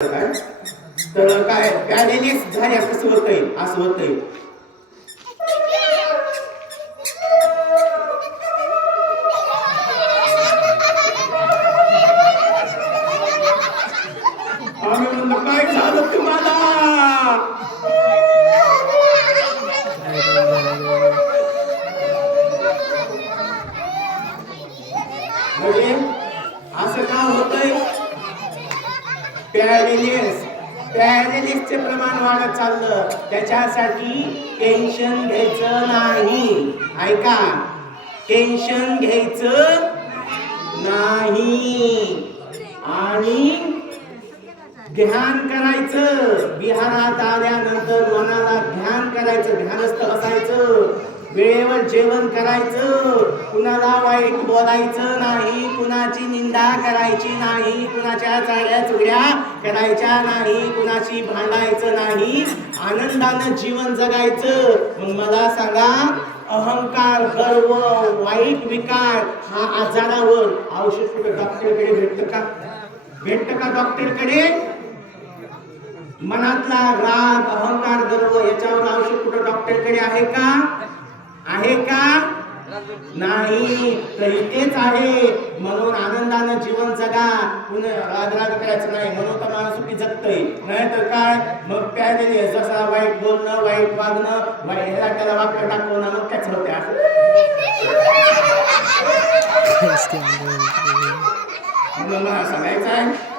तर काय पॅरेलिस झाल्या कसं होतंय असं होतंय. आम्ही म्हणलं काय झालं तुम्हाला. म्हणजे असं का होतंय. पॅरेलिसचे प्रमाण वाढत चाललं. त्याच्यासाठी टेन्शन घ्यायचं नाही. ऐका, टेन्शन घ्यायचं नाही आणि ध्यान करायचं. विहारात आल्यानंतर मनाला ध्यान करायचं, ध्यानस्थ असायचं. वेळेवर जेवण करायचं, कुणाला वाईट बोलायचं नाही, कुणाची निंदा करायची नाही, कुणाच्या चाड्या चुड्या करायच्या नाही, कुणाशी भांडायचं नाही, आनंदानं जीवन जगायचं. मग मला सांगा, अहंकार, गर्व, वाईट विकार हा आजारावर औषध कुठे डॉक्टरकडे भेटतं का? भेटतं का डॉक्टरकडे? मनातला राग, अहंकार, गर्व याच्यावर औषध कुठे डॉक्टरकडे आहे का? आहे का? नाही. तर इथेच आहे. म्हणून आनंदानं जीवन जगा, राग करायचं नाही. म्हणून तर माणूस सुखी जगतय. नाही तर काय मग प्यायलेली जसा वाईट बोलणं, वाईट वागणं, ह्याला त्याला वाकडं टाकवणं, मग त्याच होते असं. मला सांगायचं आहे